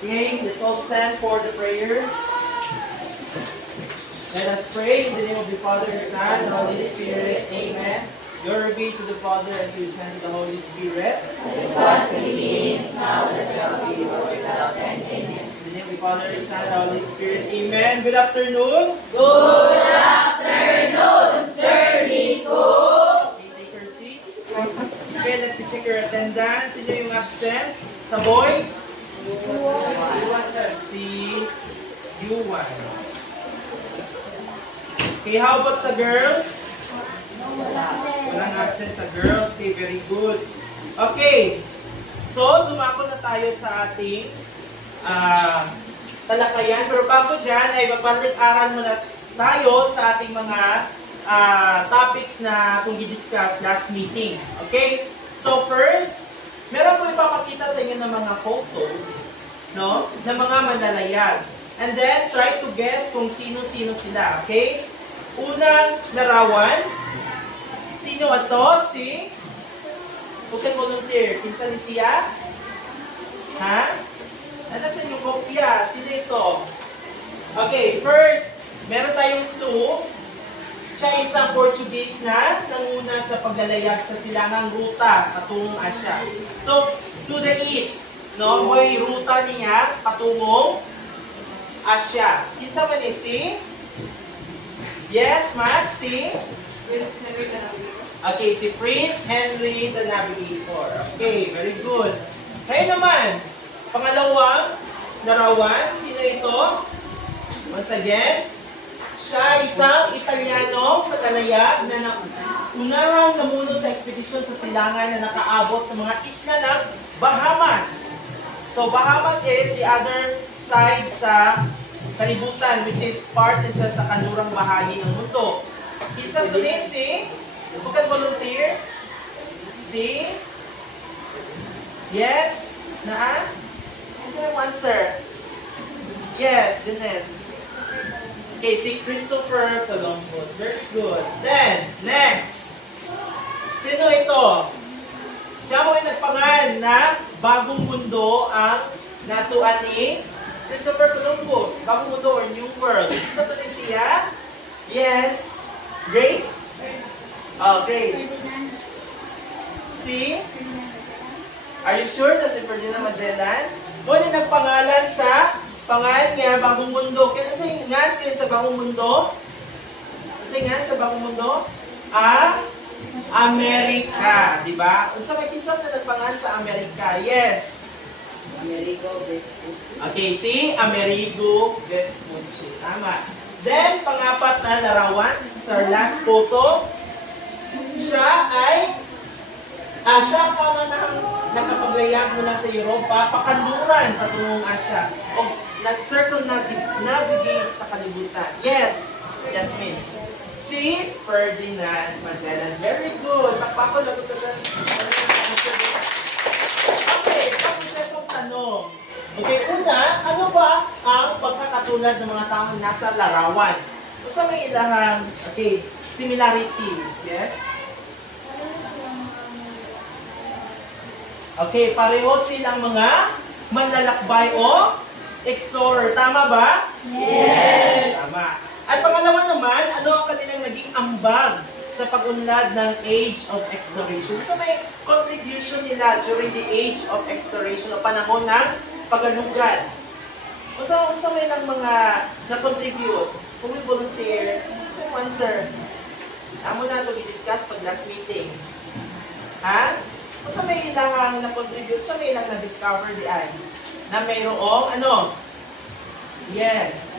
Okay, let's all stand for the prayer. Let us pray in the name of the Father, Son, and Holy Spirit. Amen. Glory be to the Father, and to the Son, and to the Holy Spirit. As it was in the beginning, now and shall be, world without end. Amen. In the name of the Father, Son, and Holy Spirit. Amen. Good afternoon. Good afternoon, Sir Rico. Okay, take your seats. Okay, let me check your attendance. Sino yung absent? Sa boys? U1 sa U1. Okay, how about sa girls? Walang absent sa girls. Okay, very good. Okay. So, dumako na tayo sa ating talakayan. Pero bago dyan, ay mapalik-aral muna tayo sa ating mga topics na itong i-discuss last meeting. Okay? So, first, meron ko ipapakita sa inyo ng mga photos, no? Ng mga manlalayag. And then, try to guess kung sino-sino sila. Okay? Unang larawan. Sino ito? Si? Who can volunteer? Pinsan ni siya? Ha? Ano sa inyong kopya? Sino ito? Okay, first, meron tayong two. Siya isang Portuguese na nanguna sa paglalayag sa silangang ruta patungong Asya. So, to the east, no? May ruta niya patungong Asya. Isa man ni si? Yes, Matt, si? Prince Henry the Navigator. Okay, si Prince Henry the Navigator. Okay, very good. Kayo naman, pangalawang larawan, sino ito? Once again, siya isang Italiano patalayag na unang namuno sa ekspedisyon sa silangan na nakaabot sa mga isla ng Bahamas. So, Bahamas is the other side sa kalibutan, which is part na siya sa kanlurang bahagi ng mundo. Isa to ni si, who can volunteer? Si? Yes? Naan? Isa yung answer. Yes, Janet. Okay, si Christopher Columbus. Very good. Then, next. Sino ito? Siya mo yung nagpangan na bagong mundo ang natuan ni Christopher Columbus. Bagong mundo or New World. Isa to ni siya? Yes. Grace? Oh, Grace. Si? Are you sure na si Ferdinand Magellan? Muna nagpangalan sa pangalan niya, Bagong Mundo. Kaya sa nga siya sa Bagong Mundo? Kasi nga sa Bagong Mundo? Amerika. Diba? Unsa may kisam na nagpangalan sa Amerika? Yes. Amerigo Vespucci. Okay, si Amerigo Vespucci. Tama. Then, pangapat na larawan. This is our last photo. Siya ay siya ang kamanang nakapaglayag mula sa Europa, pakanluran patungong Asya. O nag-circle navigate sa kalibutan. Yes, Jasmine. Si Ferdinand Magellan. Very good. Takpako lang ito. Okay, pag-prosesong tanong. Okay, una, ano ba ang pagkakatulad ng mga taong nasa larawan? Basta may ilang, okay, similarities, yes? Okay, pareho silang mga manlalakbay o explorer. Tama ba? Yes! Tama. At pangalawa naman, ano ang kanilang naging ambag sa pag-unlad ng Age of Exploration? So may contribution nila during the Age of Exploration o panahon ng pag-alugad. Sa may lang mga na-contribute, kung may volunteer, sa answer. Amo na ito i-discuss pag last meeting. Ha? Sa may ilang na-contribute, sa may ilang na-discover di ay na mayroong ano? Yes.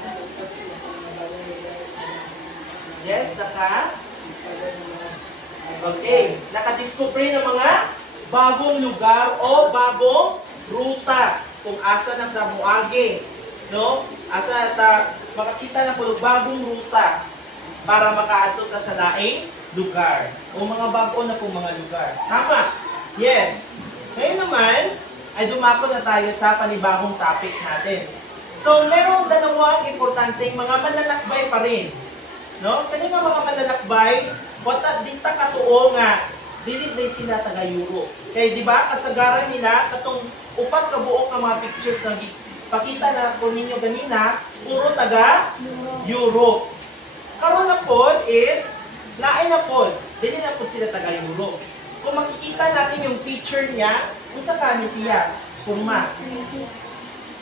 Yes, Okay, nakadiscover ng mga bagong lugar o bagong ruta kung asa na damuagi, no? Asa ta makakita na po bagong ruta para makaadto ta sa laing lugar o mga bago na po mga lugar. Tama. Yes. Ngayon naman ay dumako na tayo sa panibagong topic natin. So, merong dalawang importanteng mga manlalakbay pa rin. No? Kani nga mga manlalakbay, wata di ta katuo nga dili day sila taga Europe. Kaya di ba kasagaran nila katong upat ka buok nga mga pictures na pakita na po ninyo ganina, puro taga Europe. Karon na po is, lain na po, dili na po sila taga Europe. Kung makikita natin yung feature niya, kung sa kani siya, kurma.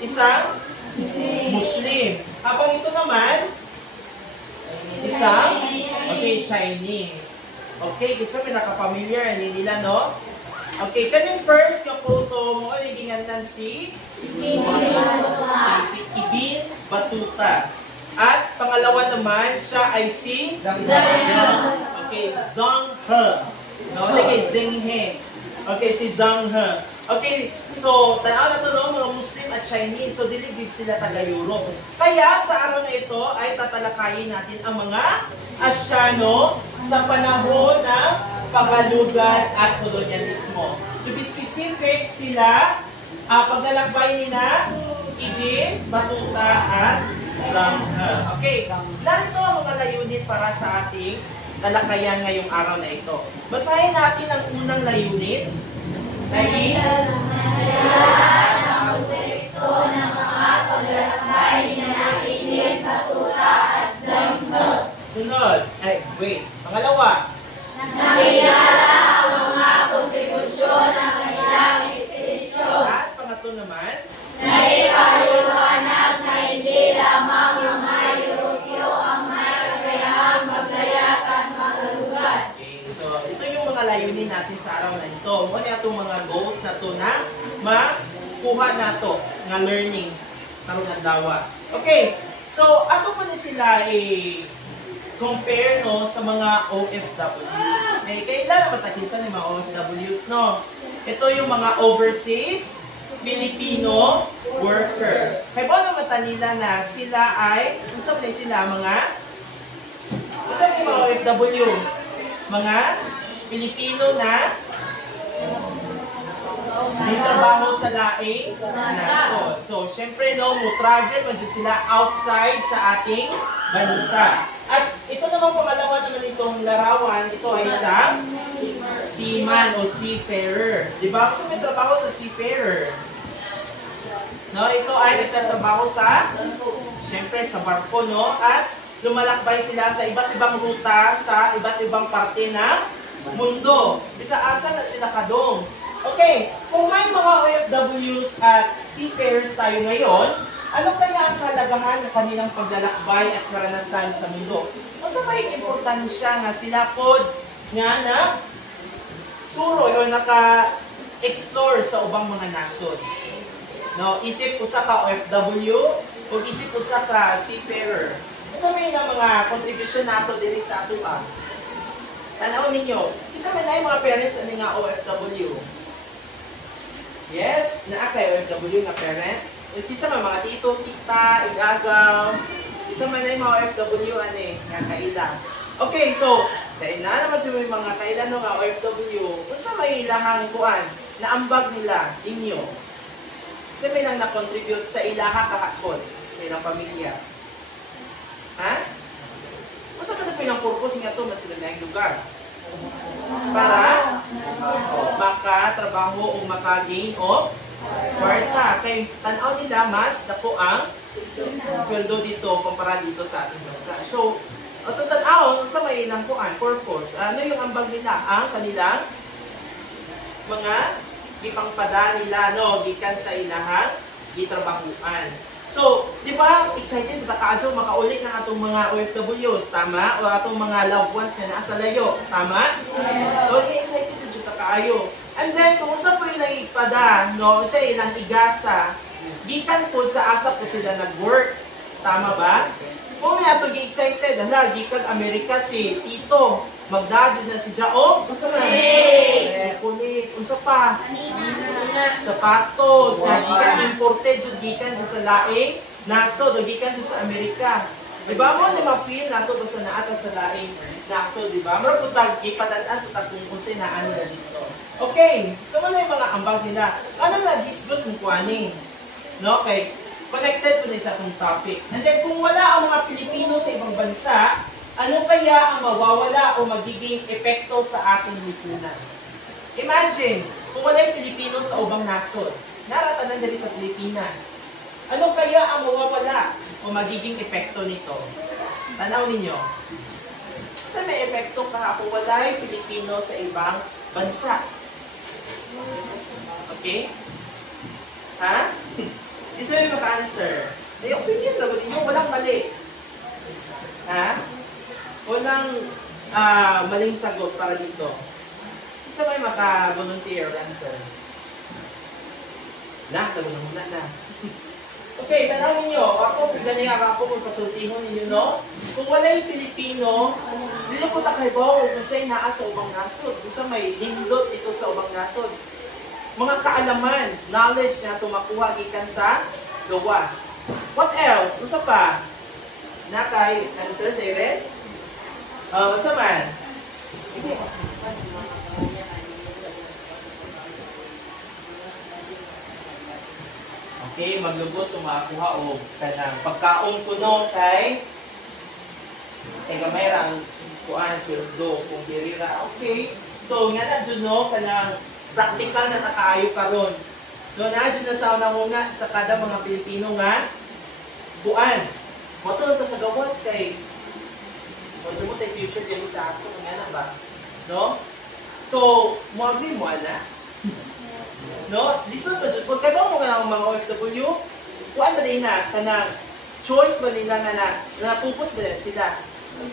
Isang Muslim. Habang ito naman, isang Chinese. Okay, kasi pinaka-familiar nila, no? Okay, kanin first yung photo mo, ligingan si Ibn Battuta. At pangalawa naman, siya ay si Okay, Zhang He. No, like Zheng He. Okay, si Zhang He. Okay, so tanaw na to no, mga Muslim at Chinese, so diligid sila taga Europe. Kaya sa araw na ito ay tatalakayin natin ang mga Asyano sa panahon ng panghalugan at kolonyalismo. To be specific, sila paglalakbay nila Ibn Battuta at Zhang He. Okay, narito ang mga layunin para sa ating talakayan ngayong araw na ito. Basahin natin ang unang layunin. ang teksto ng mga paglalakbay ni Ibn Battuta at Zhang He. Sunod. Wait. Pangalawa. Nakilala ang mga kontribusyon ng kanilang ekspedisyon. At pangatlo naman. Naipaliwanag na hindi lamang yung mga Europeo ang may kakayahang maglayak at maghalugan. Okay, so ito yung mga layunin natin sa araw na ito. Ano itong mga goals na ito na makuha na ito, nga learnings, karong dawa. Okay, so ato pa na sila compare no sa mga OFWs. Okay, kailan matakisan ng mga OFWs, no? Ito yung mga overseas Filipino worker. Kaya po naman nila na sila ay, kung sila mga OFW? Mga Pilipino na may trabaho sa laing nasod. So, syempre, no, mo-travel man sila outside sa ating bansa. At ito naman pangalawa naman itong larawan, ito ay isang seaman o seafarer. Di ba? Kasi may trabaho sa seafarer. No, ito ay nagtatrabaho sa, syempre, sa barko, no? At lumalakbay sila sa iba't ibang ruta sa iba't ibang parte ng mundo. Bisa asa na sila kadong. Okay, kung may mga OFWs at seafarers tayo ngayon, ano kaya ang kalagahan ng kanilang paglalakbay at karanasan sa mundo? Mas may importansya nga sila pod nga na suro o naka-explore sa ubang mga nasod. No, isip usa ka OFW o isip usa ka seafarer. Isa may na mga contribution nato diri sa ato pa. Tanaw ninyo, isa may na mga parents ani nga OFW. Yes, naa kay OFW nga parent. Isa man mga tito, tita, igagaw. Isa man na mga OFW ani nga kaila. Okay, so dahil na naman siya may mga kaila no nga OFW, unsa may ilahang kuan na ambag nila inyo? Kasi may lang na-contribute sa ilaha kahapon, sa ilang pamilya. Ha? Kung saan ka na pinang-purpose nga ito, mas silang lugar? Para makatrabaho o makagain o kwarta. Kaya tanaw nila, mas dako ang sweldo dito kumpara dito sa ating bansa. So, ito tanaw, sa may ilang purpose. Ano yung ambag nila? Ang kanilang mga gipangpada nila, no, gikan sa ilahang gitrabahuan. So, di ba, excited ba kaadyo makaulit ng atong mga OFWs, tama? O atong mga loved ones na nasa layo, tama? Yes. So, excited na dyan kaayo. And then, kung sa po ilang ipada, no, sa ilang igasa, gikan po sa asap po sila nag-work, tama ba? Kung nga ito excited, hala, gikan Amerika si Tito, magdadod na si Jao, kung sa mga chocolate, kung sa pa, sapatos, na gikan imported, gikan sa laing naso, gikan sa Amerika. Diba mo, di ma-feel nato basta naata sa laing naso, diba? Mara po tag, ipadadaan po tag kung sinaan nila dito. Okay, so wala yung mga ambag nila. Ano na, disgot mong kuwaning? No, okay, connected po na sa itong topic. And then, kung wala ang mga Pilipino sa ibang bansa, ano kaya ang mawawala o magiging epekto sa ating lipunan? Imagine, kung wala yung Pilipino sa ubang nasod, naratanan dali sa Pilipinas. Ano kaya ang mawawala o magiging epekto nito? Tanaw ninyo. Kasi may epekto kahapon walay Pilipino sa ibang bansa. Okay? Ha? Isa may maka-answer. May opinion lang ninyo, walang mali. Ha? Walang maling sagot para dito. Isa may maka-volunteer answer. Muna na. Okay, tanaw ninyo, ako, ganyan ako, magpasultihon ninyo, no? Kung walay Pilipino, dili po ta kay Bawo, kasi naa sa ubang nasod. Isa may lindot ito sa ubang nasod. Mga kaalaman, knowledge na tumakuha gikan sa gawas. What else? Usa pa? Nakay, answer, say red? Usa man? Sige. Okay, maglubos o makakuha o kanang pagkaon ko no kay gamay rang kuan sweldo kung dirira. Okay. So nga na jud no kanang practical na nakaayo karon. No na jud na sa una sa kada mga Pilipino nga buan. Moto ta sa gawas kay mo tay future dili sa ato nga na ba. No? So, mo agree mo ana? No, listen pa dyan. Pag kagaw mo nga ang mga OFW, kuhaan na rin na, kanang choice ba nila nga napupos ba sila?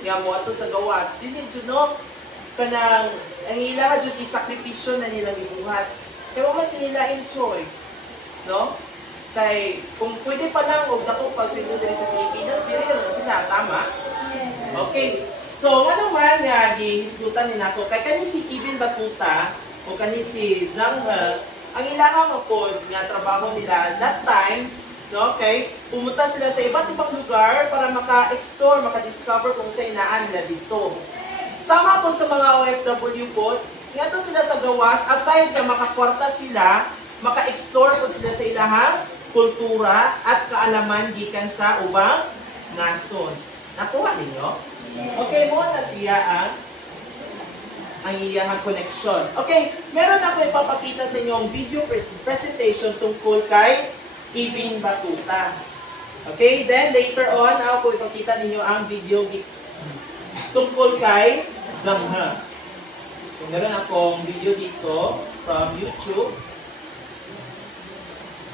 Nga mo ato sa gawas. Dili dyan, no? Kanang, ang ila dyan, isakripisyo na nilang ibuhat. Kaya mas nila in choice. No? Kay, kung pwede pa lang, huwag na ko pag-sweldo din sa Pilipinas, dili lang sila. Tama? Okay. So, ano man nga, gihisgutan nila ko, kay kani si Kevin Batuta, o kani si Zhang ang ilangan po nga trabaho nila that time, no, okay, pumunta sila sa iba't ibang lugar para maka-explore, maka-discover kung sa inaan nila dito. Sama po sa mga OFW po, nga to sila sa gawas, aside na makakwarta sila, maka-explore po sila sa ilahang kultura at kaalaman gikan sa ubang nasod. Nakuha ninyo? Okay, mo na siya ang iyang connection. Okay, meron ako ipapakita sa inyo ang video presentation tungkol kay Kevin Batuta. Okay, then later on, ako ipakita ninyo ang video tungkol kay Zhang He. So, meron akong video dito from YouTube.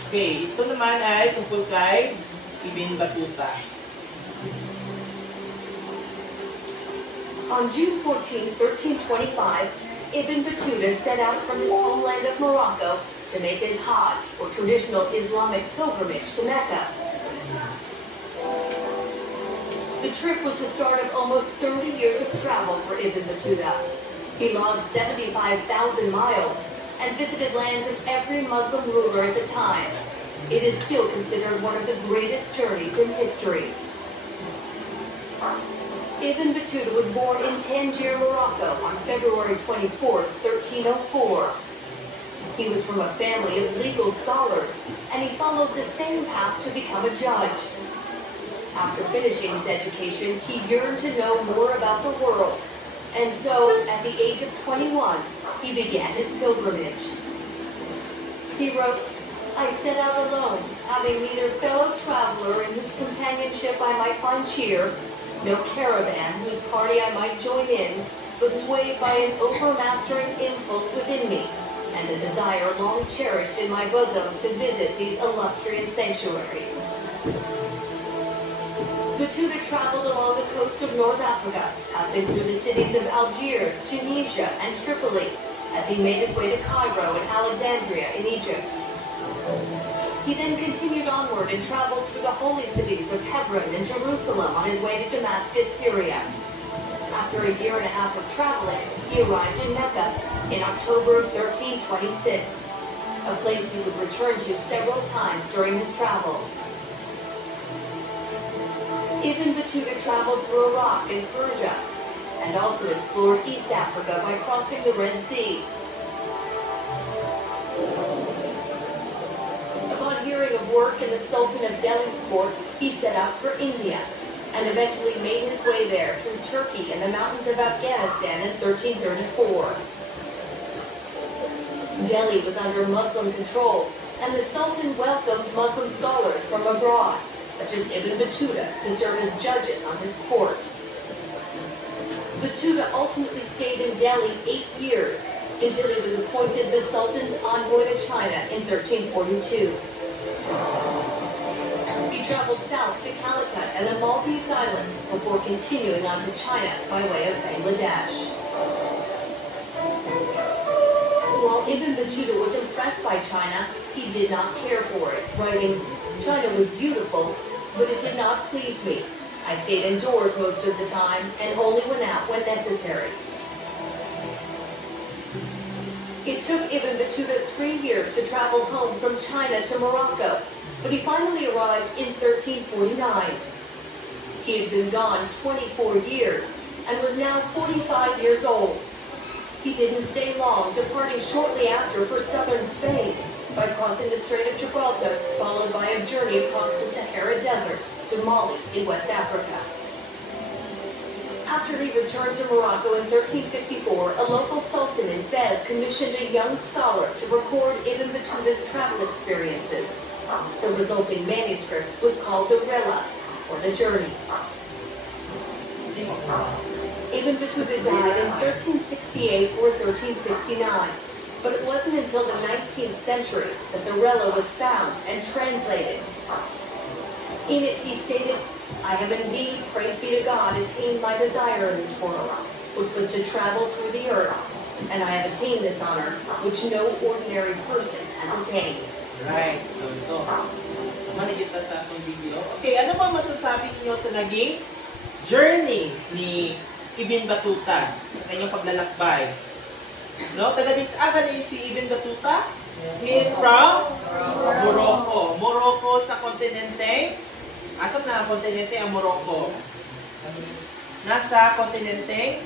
Okay, ito naman ay tungkol kay Kevin Batuta. On June 14, 1325, Ibn Battuta set out from his homeland of Morocco to make his Hajj, or traditional Islamic pilgrimage to Mecca. The trip was the start of almost 30 years of travel for Ibn Battuta. He logged 75,000 miles and visited lands of every Muslim ruler at the time. It is still considered one of the greatest journeys in history. Ibn Battuta was born in Tangier, Morocco on February 24, 1304. He was from a family of legal scholars, and he followed the same path to become a judge. After finishing his education, he yearned to know more about the world, and so, at the age of 21, he began his pilgrimage. He wrote, "I set out alone, having neither fellow traveler in whose companionship I might find cheer, no caravan whose party I might join in, but swayed by an overmastering impulse within me, and a desire long cherished in my bosom to visit these illustrious sanctuaries." Battuta traveled along the coast of North Africa, passing through the cities of Algiers, Tunisia, and Tripoli, as he made his way to Cairo and Alexandria in Egypt. He then continued onward and traveled through the holy cities of Hebron and Jerusalem on his way to Damascus, Syria. After a year and a half of traveling, he arrived in Mecca in October of 1326, a place he would return to several times during his travels. Ibn Battuta traveled through Iraq and Persia, and also explored East Africa by crossing the Red Sea. Upon hearing of work in the Sultan of Delhi's court, he set out for India, and eventually made his way there through Turkey and the mountains of Afghanistan in 1334. Delhi was under Muslim control, and the Sultan welcomed Muslim scholars from from abroad, such as Ibn Battuta, to serve as judges on his court. Battuta ultimately stayed in Delhi 8 years, until he was appointed the Sultan's envoy to China in 1342. He traveled south to Calicut and the Maldives Islands before continuing on to China by way of Bangladesh. While Ibn Battuta was impressed by China, he did not care for it, writing, "China was beautiful, but it did not please me. I stayed indoors most of the time and only went out when necessary." It took Ibn Battuta 3 years to travel home from China to Morocco, but he finally arrived in 1349. He had been gone 24 years and was now 45 years old. He didn't stay long, departing shortly after for southern Spain by crossing the Strait of Gibraltar, followed by a journey across the Sahara Desert to Mali in West Africa. After he returned to Morocco in 1354, a local sultan in Fez commissioned a young scholar to record Ibn Battuta's travel experiences. The resulting manuscript was called the Rela, or the Journey. Ibn Battuta died in 1368 or 1369, but it wasn't until the 19th century that the Rela was found and translated. In it he stated, "I have indeed, praise be to God, attained my desire in this world, which was to travel through the earth, and I have attained this honor, which no ordinary person has attained." Right, so ito. Manigit na sa atong video. Okay, ano ba masasabi niyo sa naging journey ni Ibn Battuta sa kanyang paglalakbay? No, taga-Disaga ni si Ibn Battuta. He is from Morocco. Morocco sa kontinente. Asan na ang kontinente ang Morocco? Nasa kontinente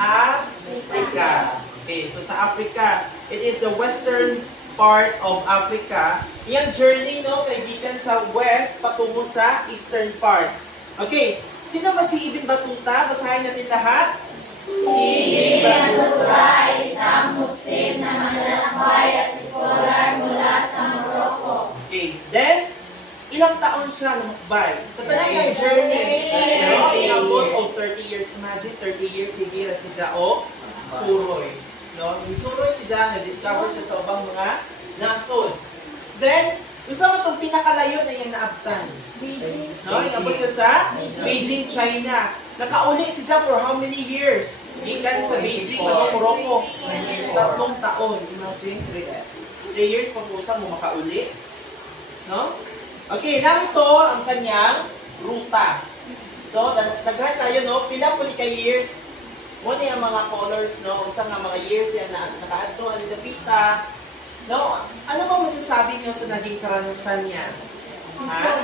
Africa. Okay, so sa Africa, it is the western part of Africa. Yung journey, no, kaibigan sa west patungo sa eastern part. Okay, sino ba si Ibn Battuta? Basahin natin lahat. Si Ibn Battuta ay isang Muslim na manlalakbay at scholar mula sa Morocco. Okay, then, ilang taon siya lumukbay? Sa tanang journey, no, inabot of 30 years. Imagine, 30 years, sige, si Jao Suroy. No, ni Suroy si Jao, nag-discover siya sa ubang mga nasod. Then, kung saan itong pinakalayo na yung naabtan? No, inabot siya sa Beijing, China. Nakauli si Jao for how many years? Ikan sa Beijing, Morocco. 3 taon. Imagine, 3 years pag-usap mo makauli. No? Okay, narito ang kanyang ruta. So, daghan tayo, no? Pila po ka years. Muna yung mga colors, no? Usang nga mga years yan na nakaadto, ano na pita. No? Ano ba masasabi niyo sa naging karanasan niya? Ha?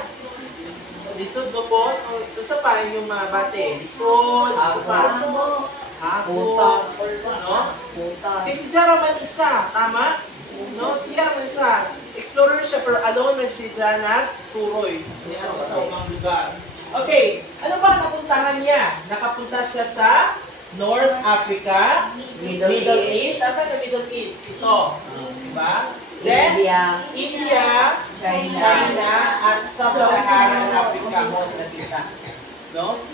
Lisod do po? O, ito sa pa yung mga bate. Lisod, ito pa. Hapos, no? Kasi si Jara man isa, tama? No? Siya man isa. Explorer siya, pero alone man siya na suroy. Hindi ano sa umang lugar. Okay, ano ba napuntahan niya? Nakapunta siya sa North Africa, Middle East. Asan yung Middle East? Ito. Diba? Then, India, China, at Sub-Saharan Africa mo nakita. No?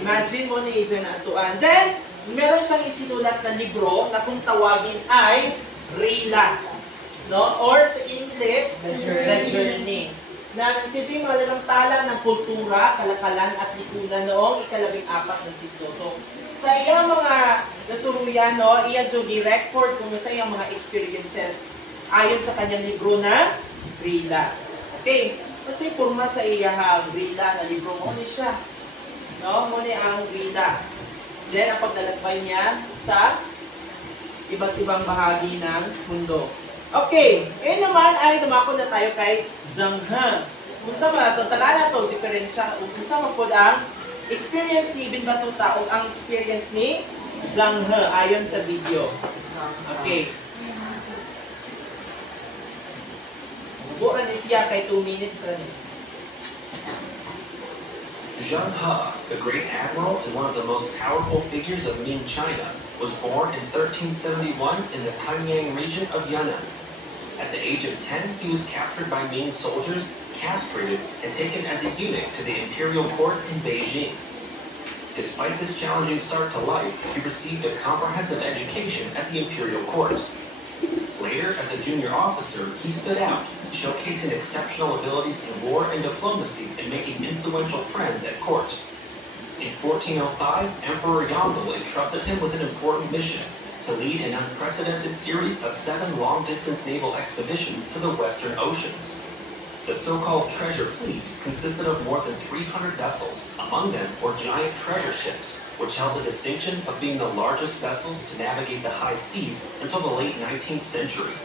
Imagine mo na dyan na atuan. Then, meron siyang isinulat na libro na kung tawagin ay Rela. No? Or sa English, The Journey. Na nagsibing malalang ng kultura, kalakalan at lipunan noong ika-14 na siglo. So, sa iyang mga nasuruyan, no, iyan yung i-record kung sa iyang mga experiences ayon sa kanyang libro na Rela. Okay, kasi purma sa iyang Rela na libro mo ni siya. No, mo ni ang Rela. Then, ang paglalakbay niya sa iba't ibang bahagi ng mundo. Okay, ngayon naman ay dumako na tayo kay Zheng He. Kung sa mga ito, tagala ito, diferensya, kung sa mga po ang experience ni Ibn Battuta o ang experience ni Zheng He ayon sa video. Okay. Buwan ni siya kay 2 minutes rin. Zheng He, the great admiral and one of the most powerful figures of Ming China, was born in 1371 in the Kanyang region of Yunnan. At the age of 10, he was captured by Ming soldiers, castrated and taken as a eunuch to the imperial court in Beijing. Despite this challenging start to life, he received a comprehensive education at the imperial court. Later, as a junior officer, he stood out, showcasing exceptional abilities in war and diplomacy and making influential friends at court. In 1405, Emperor Yongle entrusted him with an important mission to lead an unprecedented series of 7 long-distance naval expeditions to the Western Oceans. The so-called Treasure Fleet consisted of more than 300 vessels. Among them were giant treasure ships, which held the distinction of being the largest vessels to navigate the high seas until the late 19th century.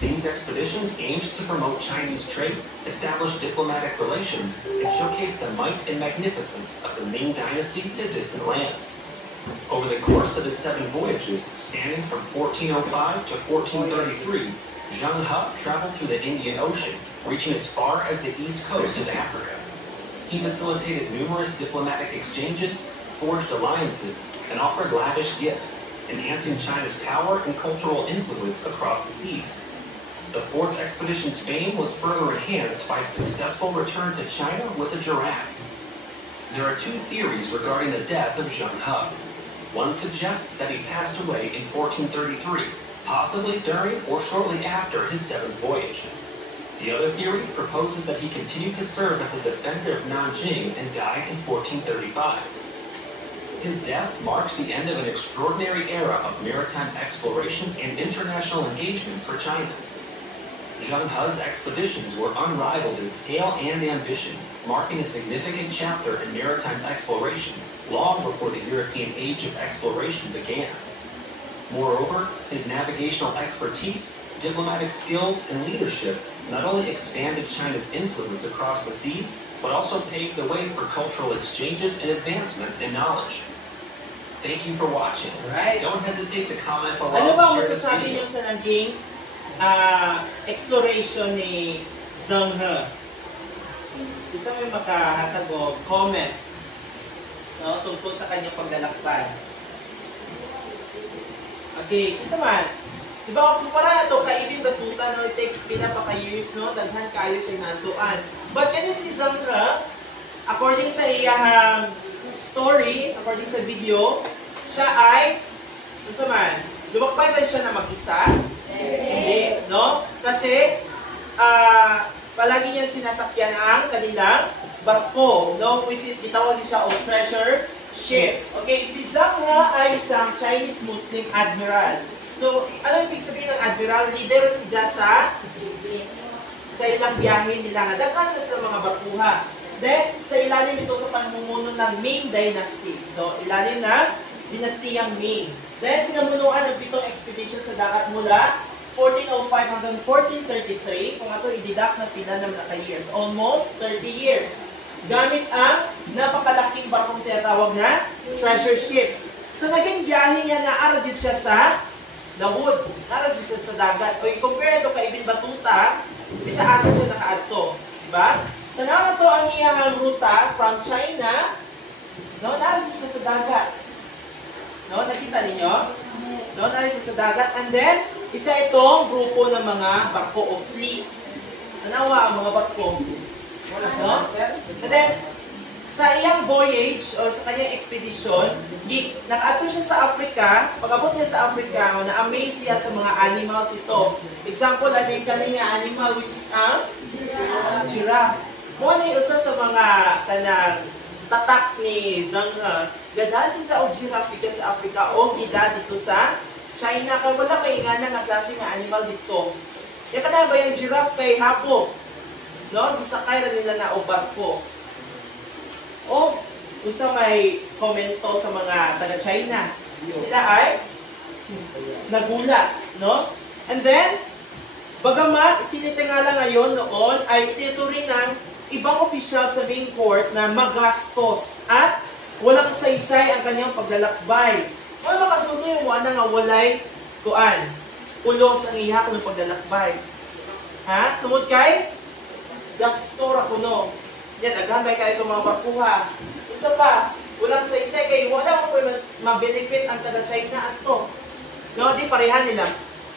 These expeditions aimed to promote Chinese trade, establish diplomatic relations, and showcase the might and magnificence of the Ming Dynasty to distant lands. Over the course of his 7 voyages, spanning from 1405 to 1433, Zheng He traveled through the Indian Ocean, reaching as far as the east coast of Africa. He facilitated numerous diplomatic exchanges, forged alliances, and offered lavish gifts, enhancing China's power and cultural influence across the seas. The 4th expedition's fame was further enhanced by its successful return to China with a giraffe. There are 2 theories regarding the death of Zheng He. One suggests that he passed away in 1433, possibly during or shortly after his 7th voyage. The other theory proposes that he continued to serve as a defender of Nanjing and died in 1435. His death marked the end of an extraordinary era of maritime exploration and international engagement for China. Zheng He's expeditions were unrivaled in scale and ambition, marking a significant chapter in maritime exploration long before the European age of exploration began. Moreover, his navigational expertise, diplomatic skills, and leadership not only expanded China's influence across the seas, but also paved the way for cultural exchanges and advancements in knowledge. Thank you for watching. Right. Don't hesitate to comment below Ano ba and share this masasabi video. niyo sa naging exploration ni Zheng He? Isa may makahatag o comment, no, tungkol sa kanyang paglalakbay. Okay, isa man. Diba, kumpara ito, kaibin batuta, no, it takes pila pa years, no, daghan kayo siya nantuan. But yan si Zheng He, according sa iyang story, according sa video, siya ay, isa man, lumakbay ba siya na mag-isa? Hindi, no? Kasi, palagi niya sinasakyan ang kanilang barko, no? Which is, itawag niya siya o treasure ships. Okay, si Zheng He ay isang Chinese Muslim admiral. So, ano ibig sabihin ng admiral? Leader siya sa ilang biyahe nila. Daghan na sa mga barkuha. Then, sa ilalim ito sa pamumuno ng Ming Dynasty. So, ilalim na dinastiyang Ming. Then, pinamunuan ng 7 expedition sa dagat mula 1405 hanggang 1433. Kung ito i-deduct ng pila ng years, almost 30 years. Gamit ang napakalaking barkong tinatawag na treasure ships. So, naging biyahe niya na aragid siya sa Dawood. Aragid siya sa dagat. O i-compare ito kay Ibn Batuta, isa asa siya nakaadto. Diba? Tanaw na to ang iyang ruta from China. No, naragid siya sa dagat. No, nakita ninyo? No, naragid siya sa dagat. And then, isa itong grupo ng mga barko o fleet. Tanawa ang mga barko. No? And then, sa iyang voyage o sa kanyang expedition, nakaato siya sa Africa. Pag-abot niya sa Africa, na-amaze siya sa mga animals ito. Example, ano yung kanyang animal which is ang giraffe. Muna yung isa sa mga kanang tatak ni Zheng He. Ganda siya sa giraffe dito sa Africa o gida dito sa China. Kaya wala may nga na klase ng animal dito. Yung kanang ba yung giraffe kay Hapo? No? Gisakay na nila na o barko. O, isa may komento sa mga taga-China. Sila ay nagulat, no? And then, bagamat itinitingala ngayon noon ay itinuturing ng ibang opisyal sa Ming Court na magastos at walang saysay ang kanyang paglalakbay. Ano makasunod yung wala nga walay kuan? Ulos ang ihak ng paglalakbay. Ha? Tungod kay gastora kuno. Yan, naghambay kayo itong mga barkuha. Isa pa, walang saysay kay wala mo ma-benefit ang taga-China at to. No, di pareha nila.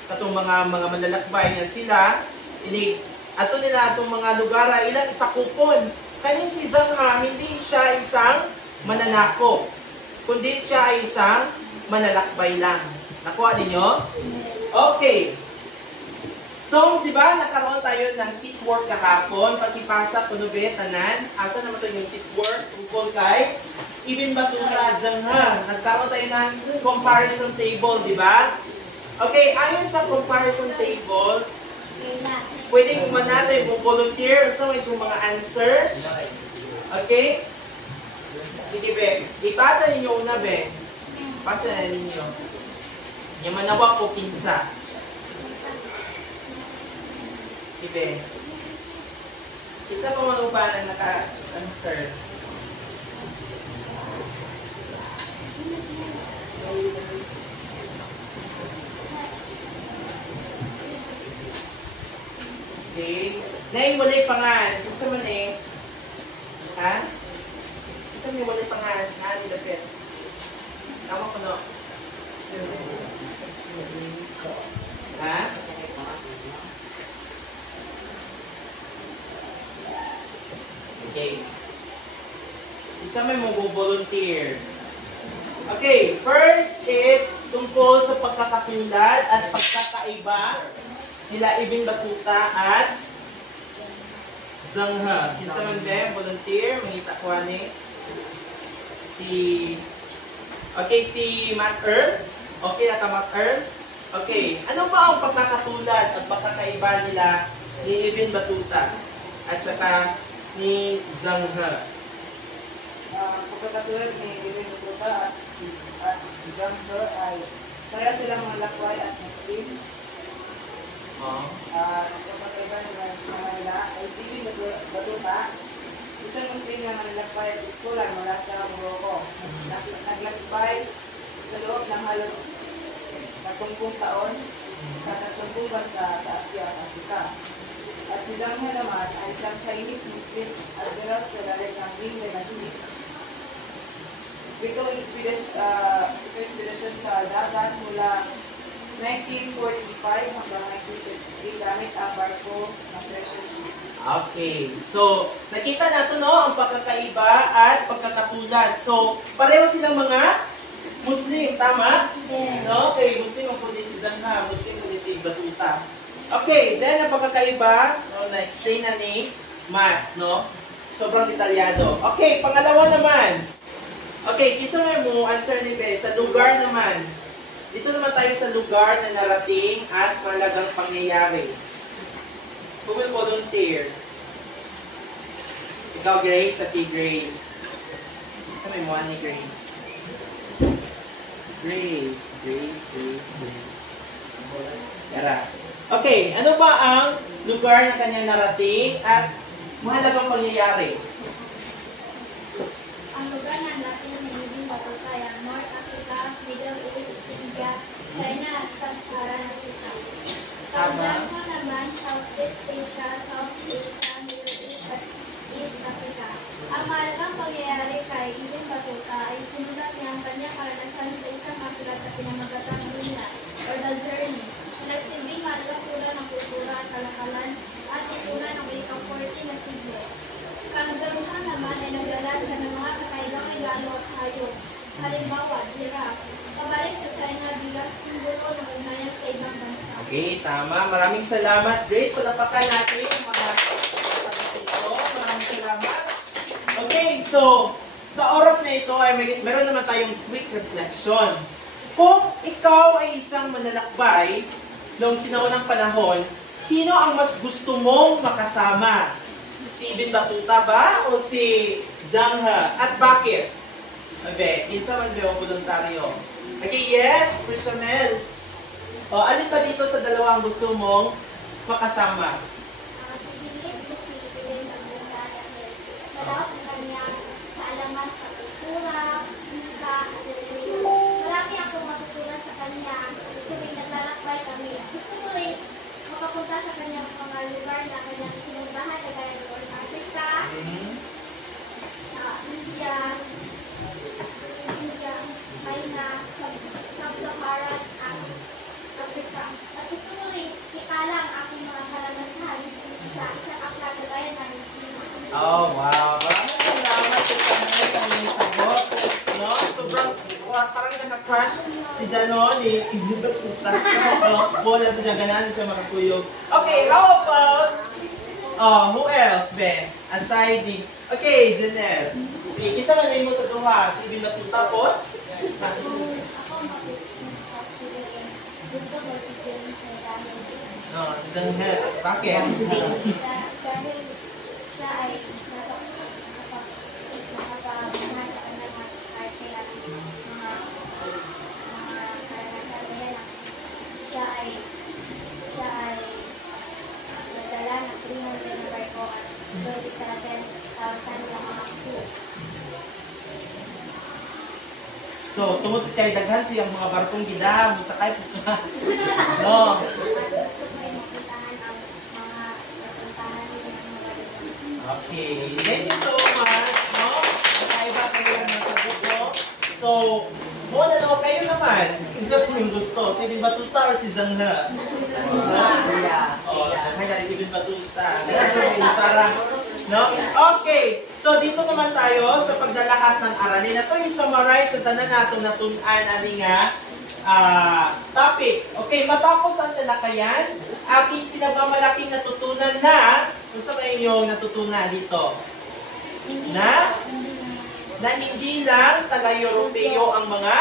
Katong mga manlalakbay niya sila, ato nila itong mga lugar ilang isakupon. Kanin si Zangha, hindi siya isang mananako, kundi siya ay isang manalakbay lang. Nakuha ninyo? Okay. So, di ba, nakaroon tayo ng seat work kahapon, pagkipasa, kunube, tanan. Asa naman ito yung seat work tungkol kay Ibn Battuta at Zangha. Nagkaroon tayo ng comparison table, di ba? Okay, ayon sa comparison table, pwedeng natin volunteer sa yung mga answer. Okay? Sige, be. Ipasa ninyo una, be. Pasa na ninyo. Yung manawa ko, pinsa. Ibe. Isa pa mga ubanan naka-answer. Okay. Naing walay pangan. Isa man eh. Ha? Isa may walay pangan. Ha? Nilapit. Tama ko no? Ha? Okay. Isa may mag-volunteer. Okay, first is tungkol sa pagkakatulad at pagkakaiba nila Ibn Battuta at Zangha. Isa man ba, volunteer, mangita ko ni si Matt Earl. Okay, naka Matt Earl. Okay, ano ba ang pagkakatulad at pagkakaiba nila ni Ibn Battuta at saka ni Zangha? Pagkakatulad ni Ibn Battuta at Zangha ay pareha silang mga lakway at Muslim. Pagkakaiba nila ay si Ibn Battuta, isang Muslim na manlalakbay at iskolar mula sa Morocco. Naglakbay sa loob ng halos 30 taon sa 30 bansa sa Asia at Africa. At si Zangha naman ay isang Chinese Muslim at ganap sa lalim ng Ming Dynasty. Ito expedition sa dagat mula 1945 hanggang 1953 gamit ang barko na treasure ships. Okay. So, nakita natin no, ang pagkakaiba at pagkakatulad. So, pareho silang mga Muslim, tama? Yes. No? Okay, Muslim ang kundi si Zangha, Muslim kundi si Battuta. Okay, then ang pagkakaiba, no, na-explain na ni Matt, no? Sobrang detalyado. Okay, pangalawa naman. Okay, kisa mo answer ni Be, sa lugar naman. Dito naman tayo sa lugar na narating at malagang pangyayari. Who will volunteer? Ikaw, Grace, at kay Grace. Isa may mo ni Grace. Grace. Yara. Okay, ano ba ang lugar na kanya narating at mahalagang pangyayari? Ang lugar ng Latin na Ibn Battuta ay ang North Africa, Middle East, India, China at Sub-Saharan Africa. Ang Zangha naman, Southeast Asia, South Asia, Middle East at East Africa. Ang mahalagang pangyayari kay Ibn Battuta ay sinulat niya ang kanyang karanasan sa isang aklat na pinamagatang Dunya or The Journey. Nagsilbing mahalagang pula ng kultura at kalakalan at ipunan ng ika-40 na siglo. Ang Zangha naman ay nagdala siya ng mga kakaibang regalo at hayop. Halimbawa, giraffe. Pabalik sa China bilang simbolo ng ugnayan sa ibang bansa. Okay, tama. Maraming salamat, Grace. Palapakan natin yung mga ito. Maraming salamat. Okay, so, sa oras na ito ay meron naman tayong quick reflection. Kung ikaw ay isang manlalakbay noong sinaunang panahon, sino ang mas gusto mong makasama? Si Ibn Battuta ba o si Zangha? At bakit? Okay, isa man ba o voluntaryo? Okay, yes, Prishamel. O, alin ba dito sa dalawa ang gusto mong makasama? Piliin ko si Ibn Battuta dahil malawak ang kanyang kaalaman sa kultura, wika, at relihiyon. Marami akong matutunan sa kanya tuwing naglalakbay kami. Gusto ko rin makapunta sa kanyang mga lugar na kanyang sinumbahan kagaya ng North Africa, India, China, Sub-Saharan Africa. At gusto ko rin ikala ang aking mga karanasan Oh, wow. Maraming salamat sa kanila sa inyong sagot. No? Sobrang, parang naka-crush si Janon eh. Bola sa Jaganan siya makakuyog. Okay, how about, who else, Ben? Aside the, okay, Janelle. Si isa man mo sa duha, si Ibin Masuta po. No, si Zanghel. Bakit? Dahil siya ay nakapamahal sa kanya at kaya mga karanasan niya na siya ay nadala ng 300 na barko at 27,000 na mga crew. So, tungod sa kay daghan siyang mga barkong gidam, sakay po ka. No. At gusto ko ay mapuntahan ang mga napuntahan niya ng mga barko. Okay. Thank you so much. No? Nakaiba kayo ng sagot mo. So, mo na naman kayo naman. Isa po yung gusto. Si Ibin Batuta or si Zangna? Kaya Ibin Batuta. Sarang. No? Okay. So, dito naman tayo sa pagdalahat ng aralin. Ito yung summarize sa tanan natin natunan ani nga topic. Okay, matapos ang talakayan, aking pinagmamalaking natutunan na, kung sa inyong natutunan dito, na hindi lang taga-Europeo ang mga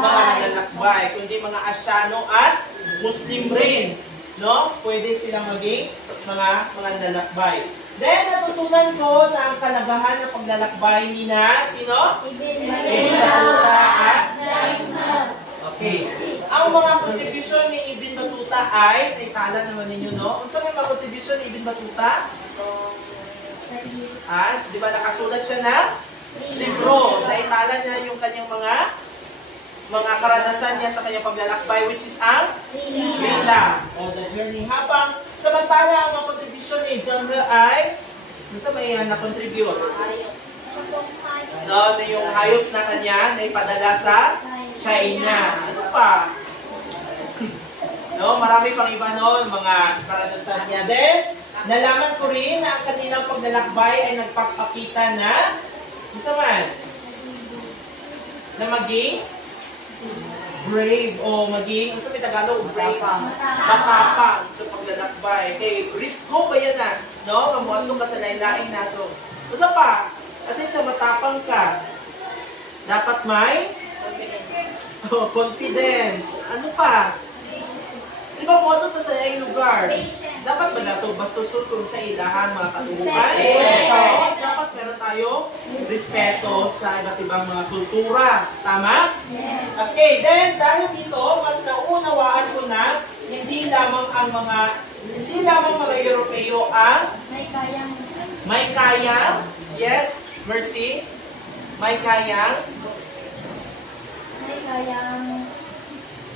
manlalakbay, kundi mga Asyano at Muslim rin. No? Pwede silang maging mga manlalakbay. Then, natutunan ko na ang kalagahan ng paglalakbay ni na, sino? Ibin Batuta at okay. Ang mga contribution ni Ibin Batuta ay, naitala naman ninyo, no? Unsa may mga contribution ni Ibin Batuta? Di ba nakasulat siya na? Libro. Naitala niya yung kanyang mga karanasan niya sa kanyang paglalakbay, which is ang Rila o The Journey. Habang samantala ang mga contribution ni Zanghe ay nasa may na-contribute? No, yung hayop na kanya na ipadala sa China. Ano pa? No, marami pang iba no, mga karanasan niya. Then, nalaman ko rin na ang kanilang paglalakbay ay nagpapakita na isa man na maging brave o maging, sa may Tagalog, brave, matapang sa paglalakbay. Okay, risko ba yan na? No? Kamuatong ka sa lain-lain na. So, usa pa, kasi sa matapang ka, dapat may confidence. Ano pa? Di ba mo ito sa iyong lugar? Dapat ba nato bastos kung sa ilahan mga katuruan? Dapat meron tayong respeto sa iba't ibang mga kultura. Tama? Okay, then dahil dito, mas naunawaan ko na hindi lamang mga Europeo ang may kayang, yes, Mercy, may kayang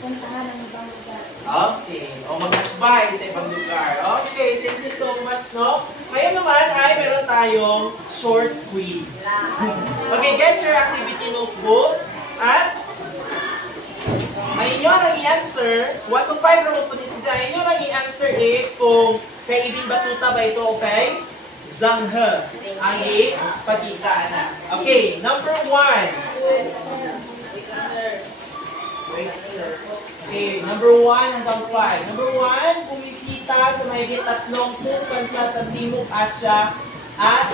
puntahan ang ibang lugar. okay. O maglakbay sa ibang lugar. Okay, thank you so much, no? Ngayon naman ay meron tayong short quiz. Okay, get your activity notebook at ay inyo ang i-answer. 1 to 5 naman po din siya. Inyo ang i-answer is kung kay Ibin Batuta ba ito o kay Zanghe ang ipagkitaan na. Okay, number 1. Wait, sir. Okay, number 1 hanggang 5. Number 1, bumisita sa mahigit 30 bansa sa Timog Asya at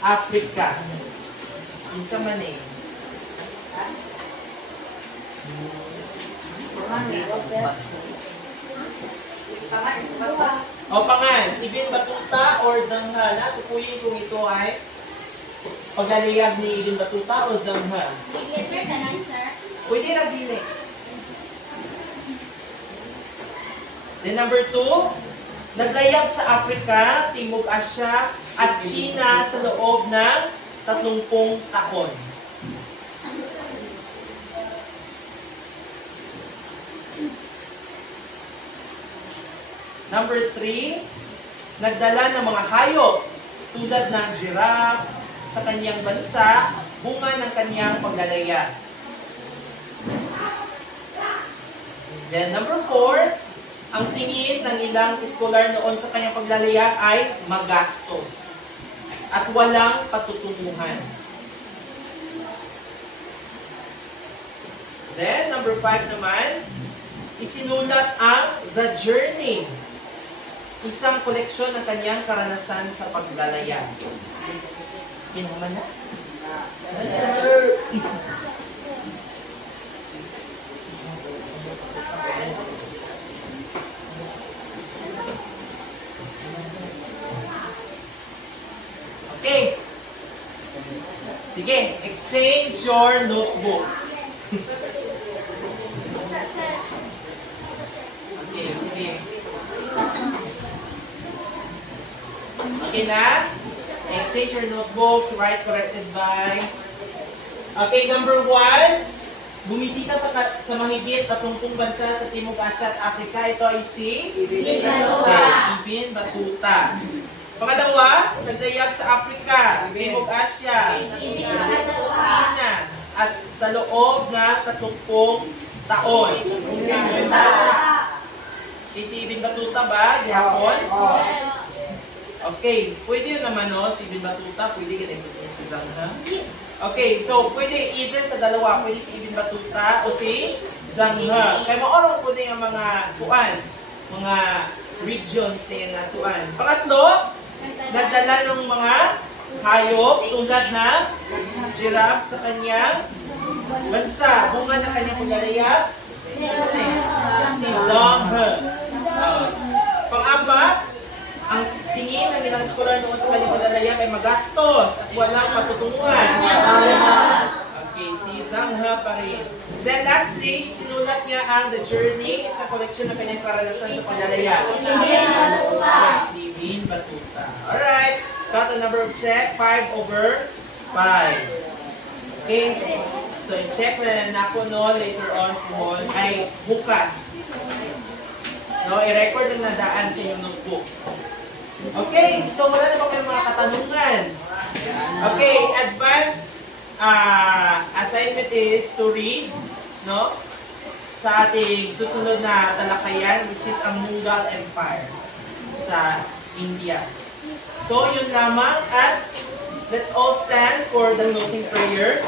Africa. Isa man eh. O pangan, Ibin Batuta or Zanghe? Tukuyin kung ito ay paglaliyag ni Ibin Batuta o Zanghe? Pwede na dili. Then number 2, naglayag sa Africa, Timog Asya, at China sa loob ng 30 taon. Number 3, nagdala ng mga hayop tulad ng giraffe sa kanyang bansa, bunga ng kanyang paglalayag. Then number 4, ang tingin ng ilang eskolar noon sa kanyang paglalaya ay magastos at walang patutunguhan. Then, number 5 naman, isinulat ang The Journey, isang koleksyon ng kanyang karanasan sa paglalaya. Yan naman na. Okay. Sige, exchange your notebooks. Okay, sige. Okay na? Exchange your notebooks, write corrected by. Okay, number 1. Bumisita sa mahigit 30 bansa sa Timog Asya at Africa. Ito ay si Ibn Battuta. Pangalawa, naglayag sa Africa, Timog Asya, China, at sa loob na 30 taon. Si Ibn Battuta ba? Gihapon? Okay, pwede yun naman no, si Ibn Battuta, pwede ganito si Zhang He. Okay, so pwede either sa dalawa, pwede si Ibn Battuta o si Zhang He. Kaya maorong po din ang mga kuan, mga regions na tuan. Pangatlo, nagdala ng mga hayop tulad ng giraffe sa kanyang bansa. Bunga ng kanyang paglalaya, si Zhang He. Pang-apat, ang tingin ng ilang eskolar noon sa kanyang paglalaya ay magastos at walang patutunguhan. Okay, si Zhang He pa rin. Then lastly, sinulat niya ang The Journey sa koleksyon ng kanyang karanasan sa paglalaya. Si Ibn Battuta. Alright, got the number of check, 5/5. Okay, so i-check na ako no later on kung ay bukas. No, i-record ang nadaan sa inyong notebook. Okay, so wala na ba kayong mga katanungan? Okay, advanced assignment is to read, no? Sa ating susunod na talakayan, which is ang Mughal Empire sa India. So, yun lamang at let's all stand for the closing prayer.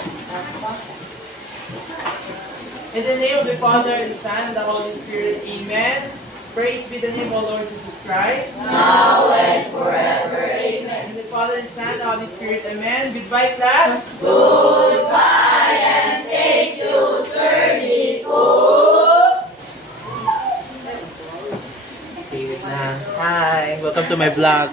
In the name of the Father, the Son, and the Holy Spirit, Amen. Praise be the name of Lord Jesus Christ. Now and forever. Amen. In the Father, the Son, and the Holy Spirit, Amen. Goodbye, class. Goodbye and thank you, Sir Nico. Okay, wait na. Hi, welcome to my vlog.